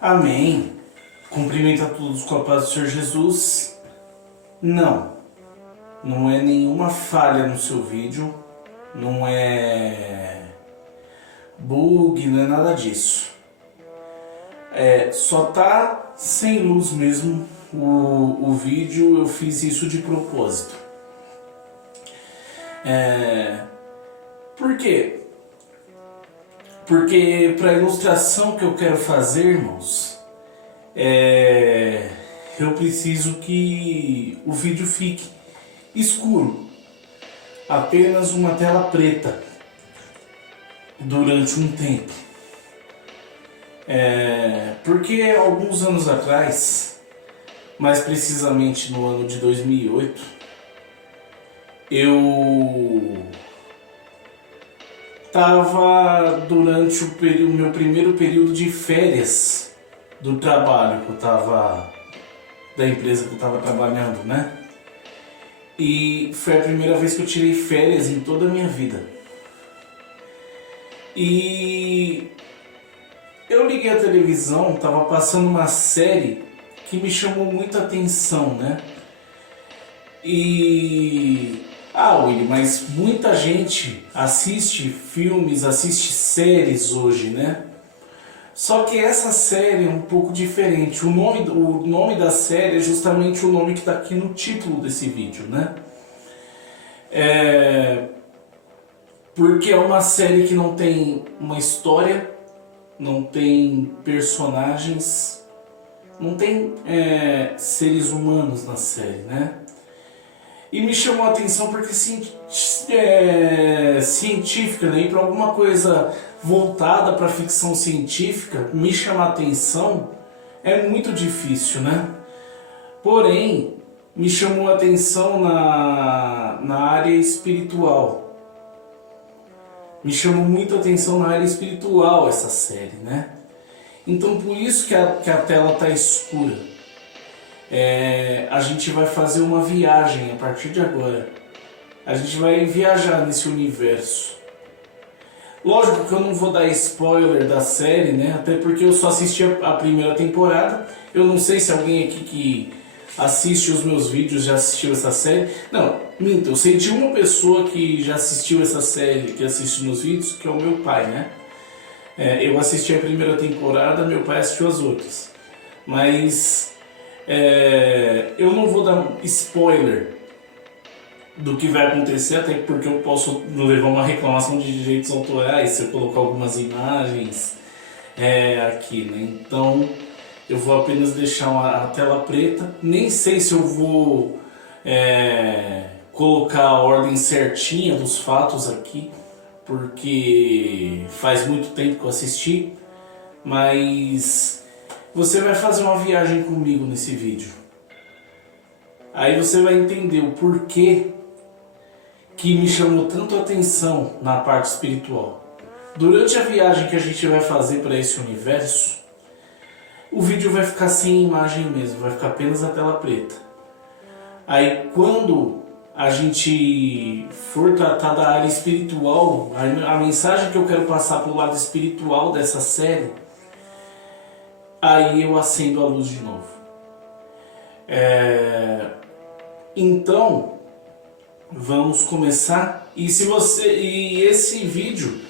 Amém. Cumprimento a todos com a paz do Senhor Jesus. Não é nenhuma falha no seu vídeo, não é bug, não é nada disso. Só tá sem luz mesmo o vídeo, eu fiz isso de propósito. Por quê? Porque para a ilustração que eu quero fazer, irmãos, eu preciso que o vídeo fique escuro, apenas uma tela preta durante um tempo. Porque alguns anos atrás, mais precisamente no ano de 2008, eu estava durante o meu primeiro período de férias do trabalho da empresa que eu estava trabalhando, né? E foi a primeira vez que eu tirei férias em toda a minha vida. E eu liguei a televisão, estava passando uma série que me chamou muita atenção, né? William, mas muita gente assiste filmes, assiste séries hoje, né? Só que essa série é um pouco diferente. O nome da série é justamente o nome que está aqui no título desse vídeo, né? Porque é uma série que não tem uma história, não tem personagens, não tem seres humanos na série, né? E me chamou a atenção porque científica, né? E para alguma coisa voltada para ficção científica, me chamar a atenção é muito difícil, né? Porém, me chamou a atenção na área espiritual. Me chamou muito a atenção na área espiritual essa série, né? Então por isso que a tela está escura. A gente vai fazer uma viagem a partir de agora. A gente vai viajar nesse universo. Lógico que eu não vou dar spoiler da série, né? Até porque eu só assisti a primeira temporada. Eu não sei se alguém aqui que assiste os meus vídeos já assistiu essa série. Não, minto, eu sei de uma pessoa que já assistiu essa série, que assiste meus vídeos, que é o meu pai, né? Eu assisti a primeira temporada, meu pai assistiu as outras. Mas eu não vou dar spoiler do que vai acontecer, até porque eu posso levar uma reclamação de direitos autorais se eu colocar algumas imagens aqui, né? Então eu vou apenas deixar a tela preta. Nem sei se eu vou colocar a ordem certinha dos fatos aqui, porque faz muito tempo que eu assisti, mas você vai fazer uma viagem comigo nesse vídeo. Aí você vai entender o porquê que me chamou tanto a atenção na parte espiritual. Durante a viagem que a gente vai fazer para esse universo, o vídeo vai ficar sem imagem mesmo, vai ficar apenas a tela preta. Aí quando a gente for tratar da área espiritual, a mensagem que eu quero passar para o lado espiritual dessa série, aí eu acendo a luz de novo. Então, vamos começar. E esse vídeo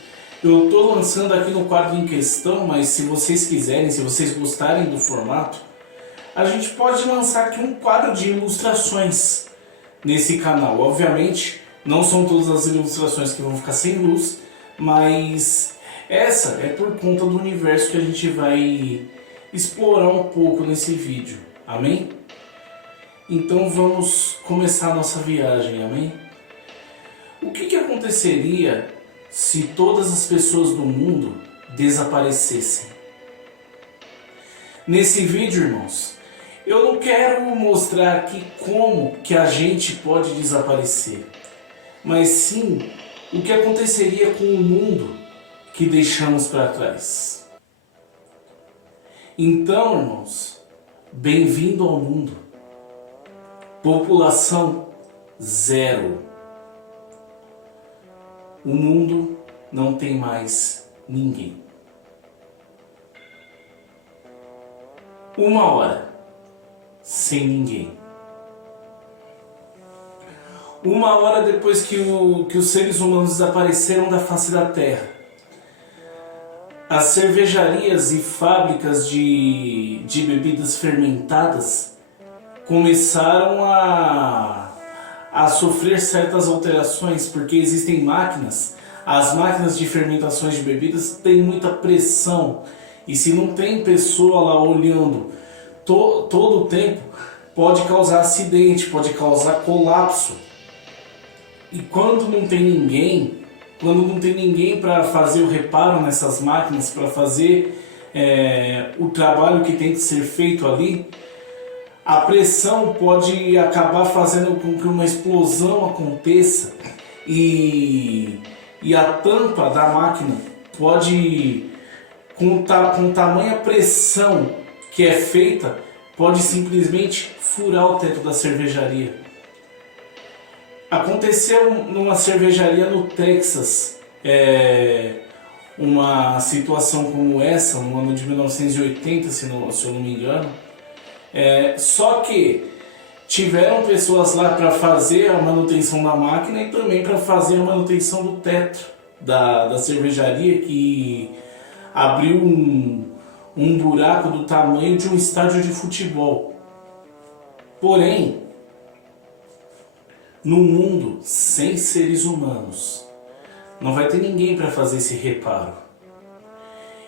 eu estou lançando aqui no quadro em questão, mas se vocês quiserem, se vocês gostarem do formato, a gente pode lançar aqui um quadro de ilustrações nesse canal. Obviamente, não são todas as ilustrações que vão ficar sem luz, mas essa é por conta do universo que a gente vai explorar um pouco nesse vídeo. Amém? Então vamos começar a nossa viagem. Amém? O que aconteceria se todas as pessoas do mundo desaparecessem? Nesse vídeo, irmãos, eu não quero mostrar aqui como que a gente pode desaparecer, mas sim o que aconteceria com o mundo que deixamos para trás. Então, irmãos, bem-vindo ao mundo. População zero. O mundo não tem mais ninguém. 1 hora sem ninguém. 1 hora depois que os seres humanos desapareceram da face da Terra, as cervejarias e fábricas de bebidas fermentadas começaram a sofrer certas alterações, porque existem máquinas. As máquinas de fermentações de bebidas têm muita pressão, e se não tem pessoa lá olhando todo o tempo, pode causar acidente, pode causar colapso. E quando não tem ninguém para fazer o reparo nessas máquinas, para fazer o trabalho que tem que ser feito ali, a pressão pode acabar fazendo com que uma explosão aconteça, e a tampa da máquina pode, com tamanha pressão que é feita, pode simplesmente furar o teto da cervejaria. Aconteceu numa cervejaria no Texas uma situação como essa, no ano de 1980, se eu não me engano. Só que tiveram pessoas lá para fazer a manutenção da máquina e também para fazer a manutenção do teto da cervejaria, que abriu um buraco do tamanho de um estádio de futebol. Porém, no mundo sem seres humanos, não vai ter ninguém para fazer esse reparo.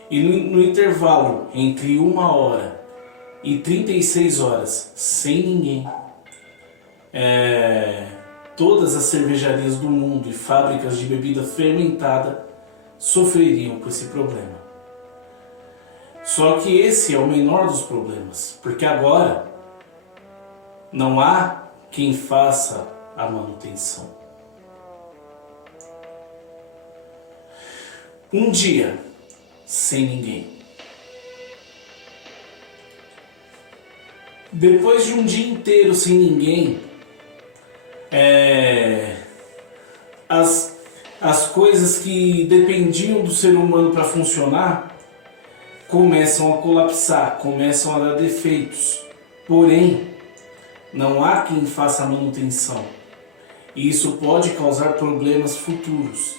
E no intervalo entre 1 hora e 36 horas sem ninguém, todas as cervejarias do mundo e fábricas de bebida fermentada sofreriam com esse problema. Só que esse é o menor dos problemas, porque agora não há quem faça a manutenção. Um dia sem ninguém. Depois de um dia inteiro sem ninguém, as coisas que dependiam do ser humano para funcionar começam a colapsar, começam a dar defeitos. Porém, não há quem faça a manutenção. E isso pode causar problemas futuros,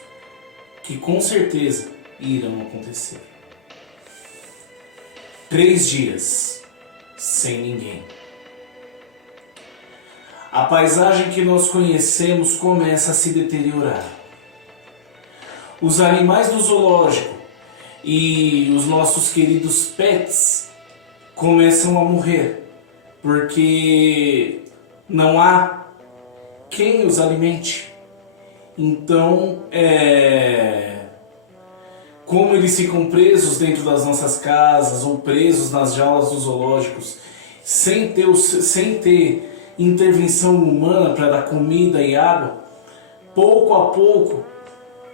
que com certeza irão acontecer. 3 dias sem ninguém. A paisagem que nós conhecemos começa a se deteriorar. Os animais do zoológico e os nossos queridos pets começam a morrer, porque não há quem os alimente. Então, como eles ficam presos dentro das nossas casas ou presos nas jaulas dos zoológicos, sem ter intervenção humana para dar comida e água, pouco a pouco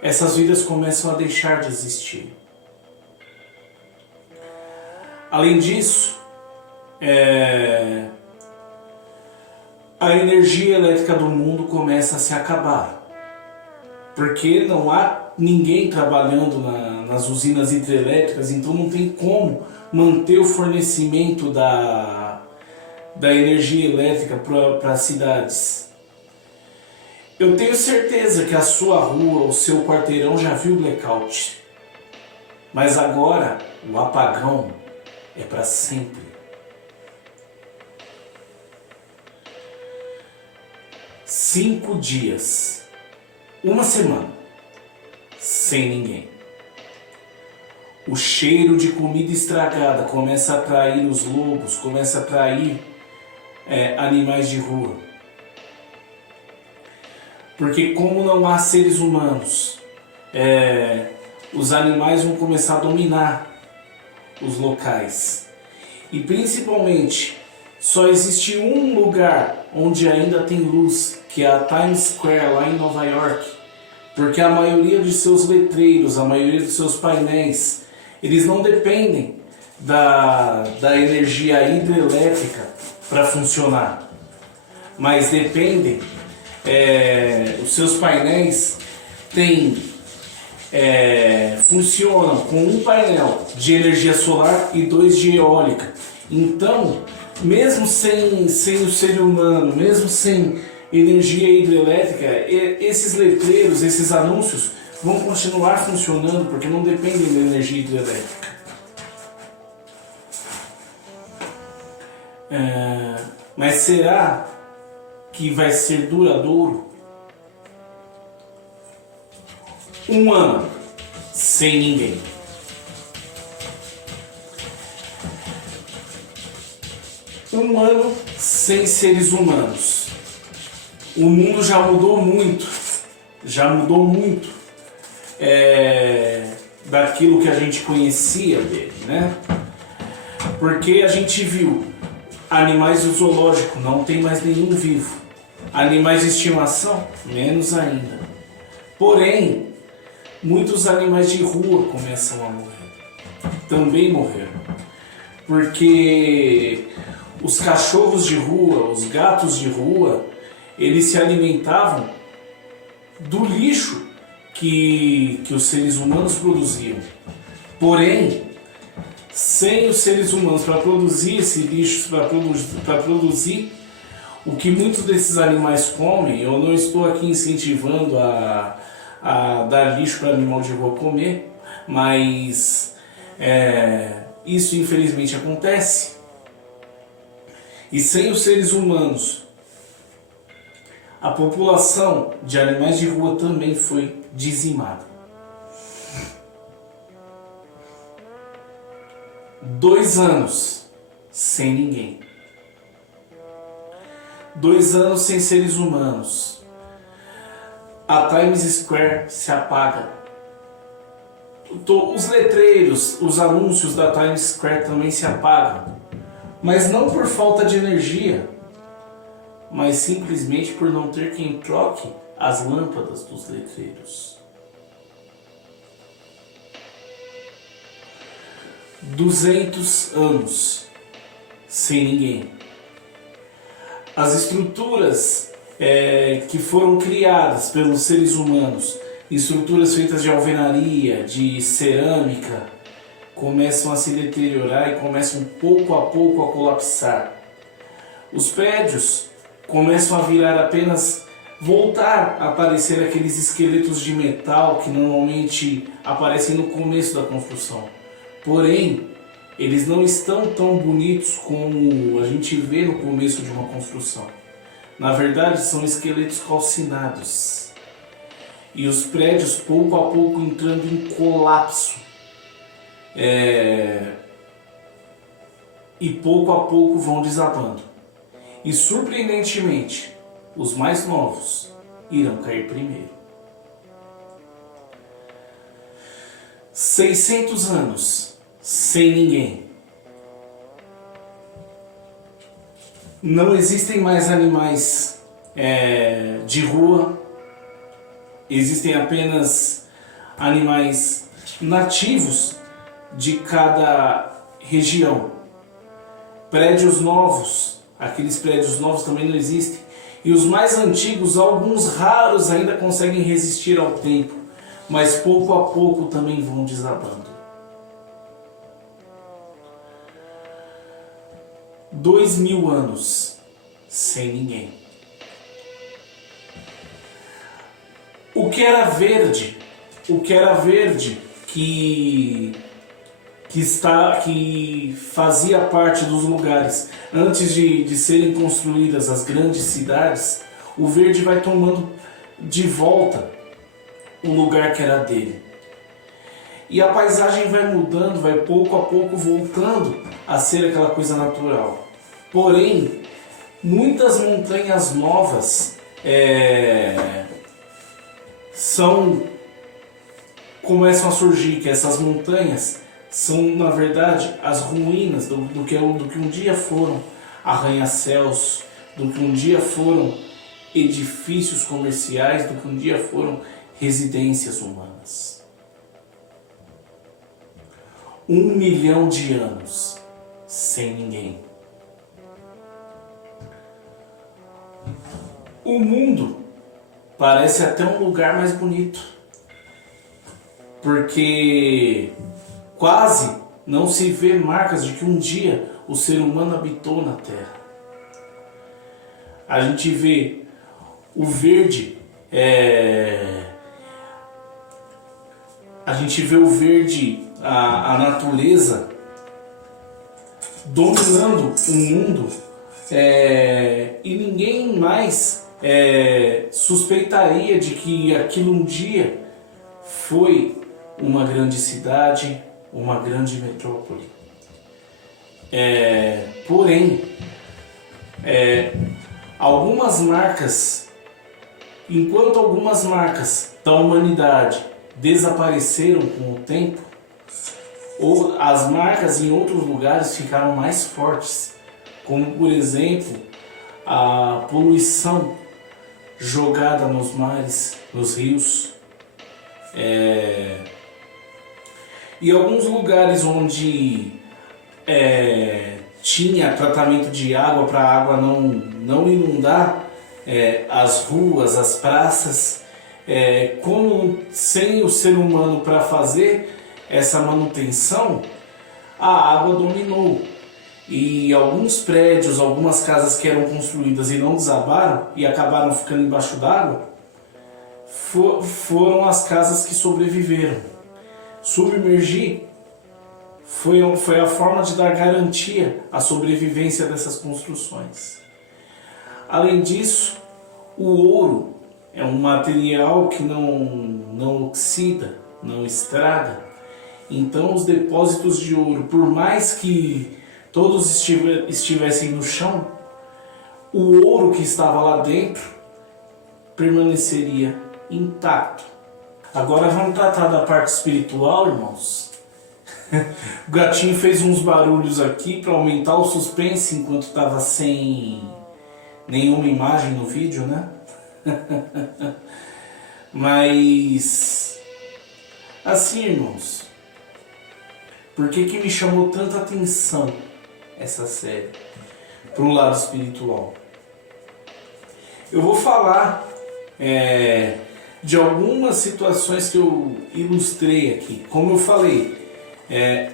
essas vidas começam a deixar de existir. Além disso, a energia elétrica do mundo começa a se acabar, porque não há ninguém trabalhando nas usinas hidrelétricas, então não tem como manter o fornecimento da energia elétrica para as cidades. Eu tenho certeza que a sua rua, o seu quarteirão já viu blackout, mas agora o apagão é para sempre. 5 dias, 1 semana, sem ninguém. O cheiro de comida estragada começa a atrair os lobos, começa a atrair animais de rua. Porque como não há seres humanos, os animais vão começar a dominar os locais. E principalmente, só existe um lugar onde ainda tem luz, que é a Times Square, lá em Nova York. Porque a maioria de seus letreiros, a maioria dos seus painéis, eles não dependem da energia hidrelétrica para funcionar, mas dependem os seus painéis funcionam com um painel de energia solar e dois de eólica. Então, mesmo sem o ser humano, mesmo sem energia hidrelétrica, esses letreiros, esses anúncios vão continuar funcionando porque não dependem da energia hidrelétrica. Mas será que vai ser duradouro? Um ano sem ninguém. Um ano sem seres humanos. O mundo já mudou muito. Daquilo que a gente conhecia dele, né? Porque a gente viu animais do zoológico, não tem mais nenhum vivo. Animais de estimação, menos ainda. Porém, muitos animais de rua começam a morrer. Também morreram. Porque os cachorros de rua, os gatos de rua, eles se alimentavam do lixo que os seres humanos produziam. Porém, sem os seres humanos para produzir esse lixo, para produzir o que muitos desses animais comem, eu não estou aqui incentivando a dar lixo para animal de rua comer, mas isso infelizmente acontece. E sem os seres humanos, a população de animais de rua também foi dizimada. 2 anos sem ninguém. 2 anos sem seres humanos. A Times Square se apaga. Os letreiros, os anúncios da Times Square também se apagam. Mas não por falta de energia, mas simplesmente por não ter quem troque as lâmpadas dos letreiros. 200 anos sem ninguém. As estruturas que foram criadas pelos seres humanos, estruturas feitas de alvenaria, de cerâmica, começam a se deteriorar e começam pouco a pouco a colapsar. Os prédios começam a virar apenas, voltar a aparecer aqueles esqueletos de metal que normalmente aparecem no começo da construção. Porém, eles não estão tão bonitos como a gente vê no começo de uma construção. Na verdade, são esqueletos calcinados. E os prédios pouco a pouco entrando em colapso. E pouco a pouco vão desabando. E surpreendentemente, os mais novos irão cair primeiro. 600 anos sem ninguém. Não existem mais animais de rua. Existem apenas animais nativos de cada região. Prédios novos, aqueles prédios novos também não existem. E os mais antigos, alguns raros ainda conseguem resistir ao tempo, mas pouco a pouco também vão desabando. 2000 anos sem ninguém. O que era verde que fazia parte dos lugares antes de serem construídas as grandes cidades, o verde vai tomando de volta o lugar que era dele. E a paisagem vai mudando, vai pouco a pouco voltando a ser aquela coisa natural. Porém, muitas montanhas novas começam a surgir, que essas montanhas são, na verdade, as ruínas do que um dia foram arranha-céus, do que um dia foram edifícios comerciais, do que um dia foram residências humanas. 1 milhão de anos sem ninguém. O mundo parece até um lugar mais bonito, porque quase não se vê marcas de que um dia o ser humano habitou na Terra. A gente vê o verde, a natureza dominando o mundo, e ninguém mais suspeitaria de que aquilo um dia foi uma grande cidade, uma grande metrópole. Porém, enquanto algumas marcas da humanidade desapareceram com o tempo, ou as marcas em outros lugares ficaram mais fortes, como por exemplo a poluição jogada nos mares, nos rios, e alguns lugares onde tinha tratamento de água para a água não inundar as ruas, as praças, como sem o ser humano para fazer essa manutenção, a água dominou. E alguns prédios, algumas casas que eram construídas e não desabaram e acabaram ficando embaixo d'água, foram as casas que sobreviveram. Submergir foi a forma de dar garantia à sobrevivência dessas construções. Além disso, o ouro é um material que não oxida, não estraga. Então os depósitos de ouro, por mais que todos estivessem no chão, o ouro que estava lá dentro permaneceria intacto. Agora vamos tratar da parte espiritual, irmãos. O gatinho fez uns barulhos aqui para aumentar o suspense enquanto estava sem nenhuma imagem no vídeo, né? Mas assim, irmãos, por que me chamou tanta atenção essa série para o lado espiritual? Eu vou falar de algumas situações que eu ilustrei aqui. Como eu falei,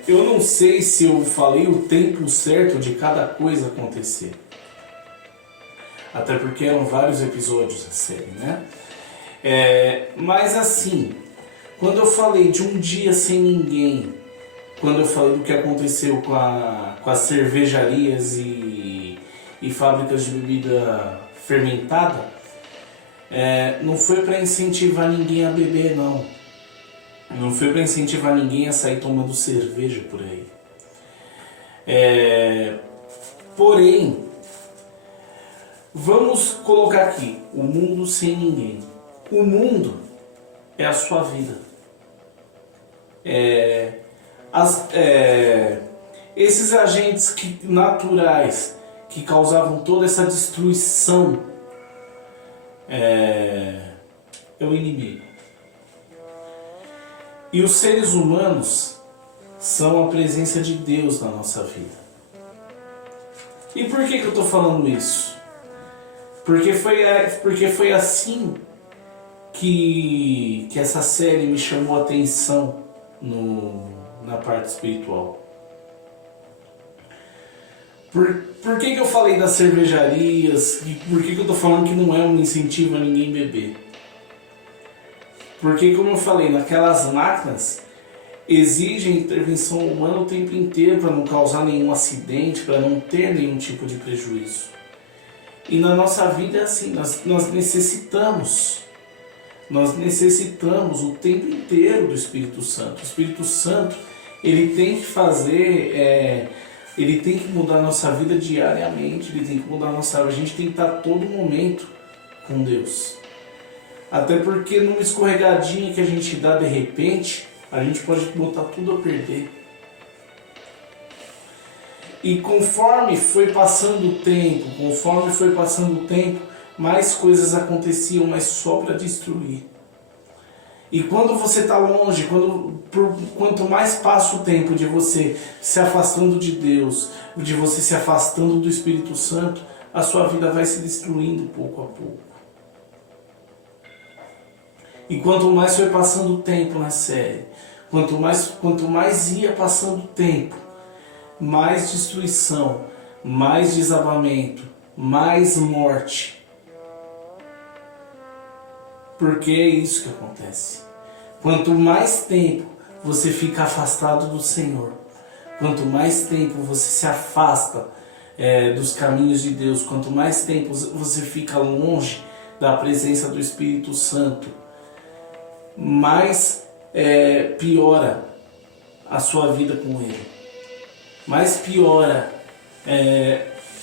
eu não sei se eu falei o tempo certo de cada coisa acontecer. Até porque eram vários episódios a série, né? Mas assim, quando eu falei de um dia sem ninguém, quando eu falei do que aconteceu com as cervejarias e fábricas de bebida fermentada, não foi para incentivar ninguém a beber, não. Não foi para incentivar ninguém a sair tomando cerveja por aí. Porém, vamos colocar aqui, o mundo sem ninguém. O mundo é a sua vida. Esses agentes naturais que causavam toda essa destruição é o inimigo. E os seres humanos são a presença de Deus na nossa vida. E por que eu estou falando isso? Porque foi assim que essa série me chamou a atenção na parte espiritual. Por que eu falei das cervejarias? E por que eu estou falando que não é um incentivo a ninguém beber? Porque, como eu falei, naquelas máquinas exigem intervenção humana o tempo inteiro para não causar nenhum acidente, para não ter nenhum tipo de prejuízo. E na nossa vida é assim, nós necessitamos o tempo inteiro do Espírito Santo. O Espírito Santo, ele tem que fazer, ele tem que mudar a nossa vida diariamente, ele tem que mudar a gente tem que estar a todo momento com Deus. Até porque numa escorregadinha que a gente dá de repente, a gente pode botar tudo a perder. E conforme foi passando o tempo, mais coisas aconteciam, mas só para destruir. E quando você está longe, quanto mais passa o tempo de você se afastando de Deus, de você se afastando do Espírito Santo, a sua vida vai se destruindo pouco a pouco. E quanto mais foi passando o tempo na série, quanto mais ia passando o tempo, mais destruição, mais desabamento, mais morte. Porque é isso que acontece. Quanto mais tempo você fica afastado do Senhor, quanto mais tempo você se afasta dos caminhos de Deus, quanto mais tempo você fica longe da presença do Espírito Santo, mais piora a sua vida com Ele, mais piora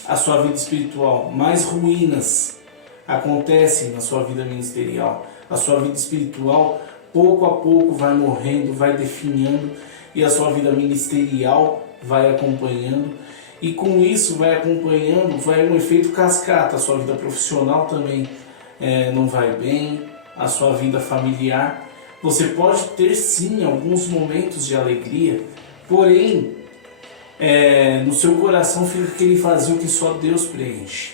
a sua vida espiritual, mais ruínas acontecem na sua vida ministerial. A sua vida espiritual pouco a pouco vai morrendo, vai definhando, e a sua vida ministerial vai acompanhando, e com isso vai acompanhando, vai um efeito cascata. A sua vida profissional também não vai bem, a sua vida familiar. Você pode ter sim alguns momentos de alegria, porém no seu coração fica aquele vazio que só Deus preenche.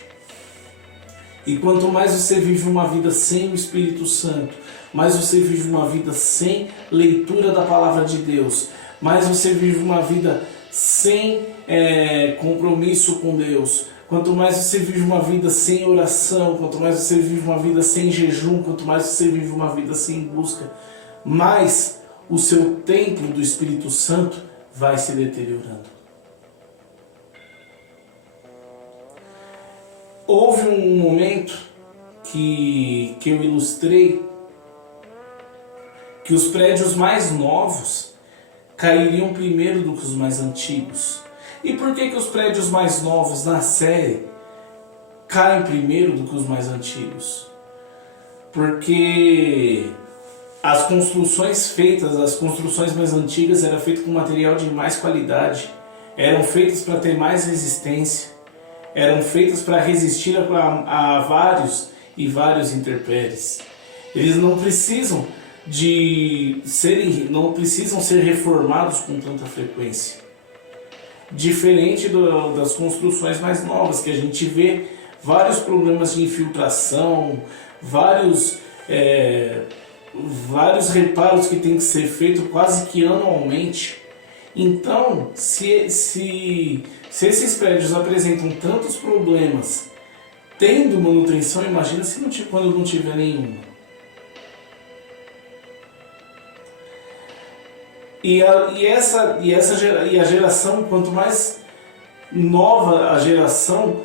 E quanto mais você vive uma vida sem o Espírito Santo, mais você vive uma vida sem leitura da Palavra de Deus, mais você vive uma vida sem compromisso com Deus, quanto mais você vive uma vida sem oração, quanto mais você vive uma vida sem jejum, quanto mais você vive uma vida sem busca, mais o seu templo do Espírito Santo vai se deteriorando. Houve um momento que eu ilustrei que os prédios mais novos cairiam primeiro do que os mais antigos. E por que os prédios mais novos na série caem primeiro do que os mais antigos? Porque as construções mais antigas eram feitas com material de mais qualidade, eram feitas para ter mais resistência, eram feitas para resistir a vários e vários intempéries. Eles não precisam ser reformados com tanta frequência. Diferente das construções mais novas, que a gente vê vários problemas de infiltração, vários reparos que tem que ser feitos quase que anualmente. Então, se esses prédios apresentam tantos problemas, tendo manutenção, imagina quando não tiver nenhuma. E a geração, quanto mais nova a geração,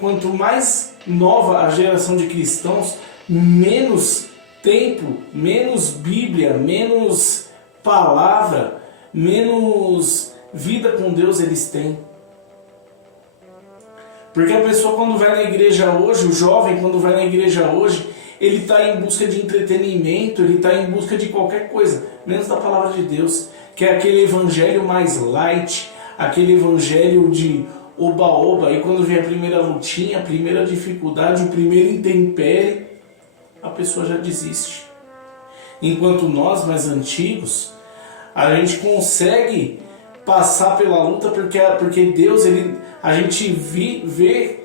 quanto mais nova a geração de cristãos, menos tempo, menos Bíblia, menos palavra, menos vida com Deus eles têm. Porque a pessoa quando vai na igreja hoje, o jovem quando vai na igreja hoje, ele está em busca de entretenimento, ele está em busca de qualquer coisa, menos da palavra de Deus, que é aquele evangelho mais light, aquele evangelho de oba-oba, e quando vem a primeira lutinha, a primeira dificuldade, o primeiro intempérie, a pessoa já desiste. Enquanto nós, mais antigos, a gente consegue passar pela luta porque Deus, a gente vê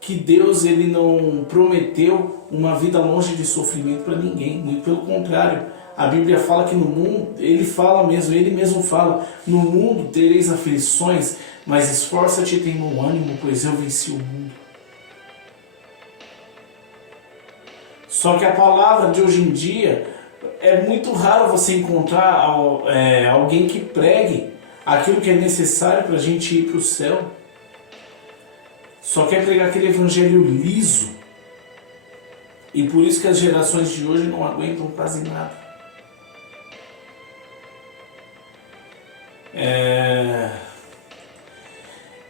que Deus ele não prometeu uma vida longe de sofrimento para ninguém, muito pelo contrário. A Bíblia fala que no mundo, ele mesmo fala, no mundo tereis aflições, mas esforça-te e tem bom ânimo, pois eu venci o mundo. Só que a palavra de hoje em dia, é muito raro você encontrar alguém que pregue aquilo que é necessário para a gente ir para o céu. Só quer pregar aquele evangelho liso. E por isso que as gerações de hoje não aguentam quase nada.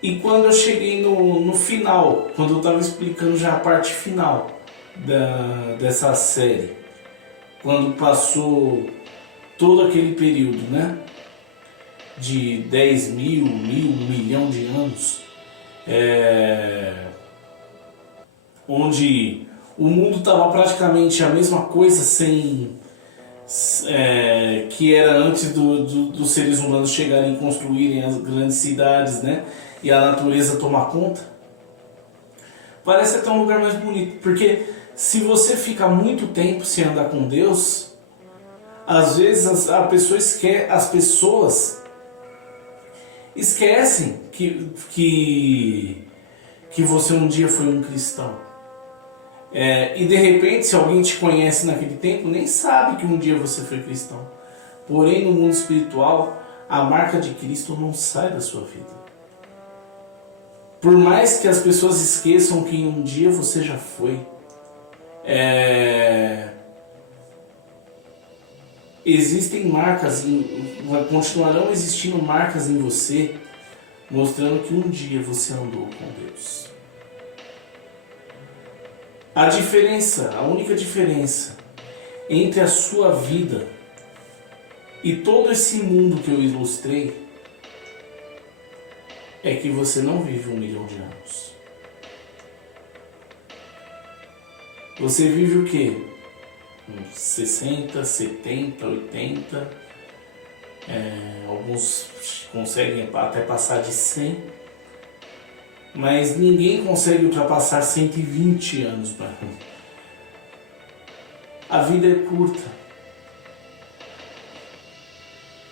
E quando eu cheguei no final, quando eu estava explicando já a parte final dessa série, quando passou todo aquele período, né, de 10 mil, 1 milhão de anos, onde o mundo estava praticamente a mesma coisa que era antes dos seres humanos chegarem e construírem as grandes cidades, né, e a natureza tomar conta. Parece até um lugar mais bonito, porque Se você fica muito tempo sem andar com Deus, às vezes as pessoas esquecem que você um dia foi um cristão. E de repente, se alguém te conhece naquele tempo, nem sabe que um dia você foi cristão. Porém, no mundo espiritual, a marca de Cristo não sai da sua vida. Por mais que as pessoas esqueçam que um dia você já foi, existem marcas, continuarão existindo marcas em você, mostrando que um dia você andou com Deus. A única diferença entre a sua vida e todo esse mundo que eu ilustrei é que você não vive 1 milhão de anos. Você vive o quê? Uns 60, 70, 80. Alguns conseguem até passar de 100. Mas ninguém consegue ultrapassar 120 anos. A vida é curta.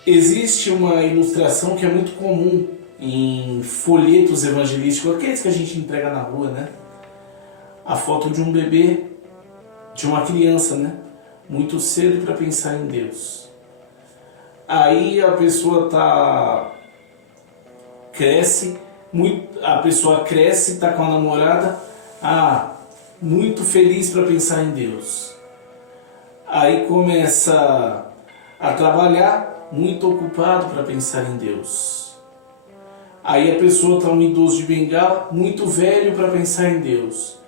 Existe uma ilustração que é muito comum em folhetos evangelísticos, aqueles que a gente entrega na rua, né? A foto de um bebê, de uma criança, né? Muito cedo para pensar em Deus. Aí a pessoa cresce, tá com a namorada, muito feliz para pensar em Deus. Aí começa a trabalhar, muito ocupado para pensar em Deus. Aí a pessoa está um idoso de bengala, muito velho para pensar em Deus.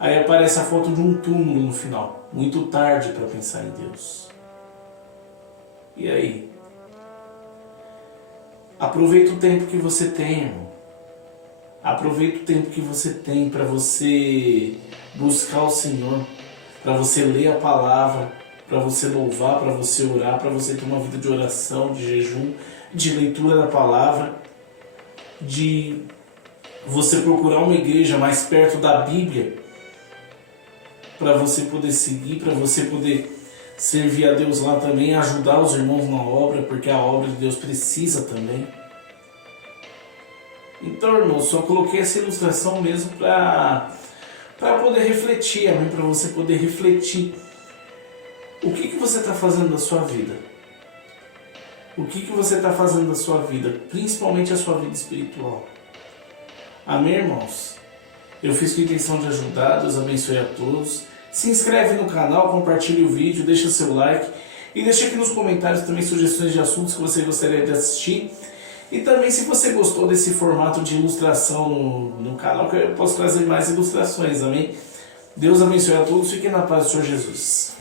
Aí aparece a foto de um túmulo no final, muito tarde para pensar em Deus. E aí? Aproveita o tempo que você tem, irmão. Aproveita o tempo que você tem para você buscar o Senhor, para você ler a palavra, para você louvar, para você orar, para você ter uma vida de oração, de jejum, de leitura da palavra, de você procurar uma igreja mais perto da Bíblia, para você poder seguir, para você poder servir a Deus lá também, ajudar os irmãos na obra, porque a obra de Deus precisa também. Então, irmão, só coloquei essa ilustração mesmo para poder refletir, amém? Para você poder refletir. O que você está fazendo da sua vida? O que você está fazendo da sua vida? Principalmente a sua vida espiritual. Amém, irmãos? Eu fiz com a intenção de ajudar. Deus abençoe a todos. Se inscreve no canal, compartilhe o vídeo, deixa seu like. E deixa aqui nos comentários também sugestões de assuntos que você gostaria de assistir. E também, se você gostou desse formato de ilustração no canal, que eu posso trazer mais ilustrações, amém? Deus abençoe a todos, fiquem na paz do Senhor Jesus.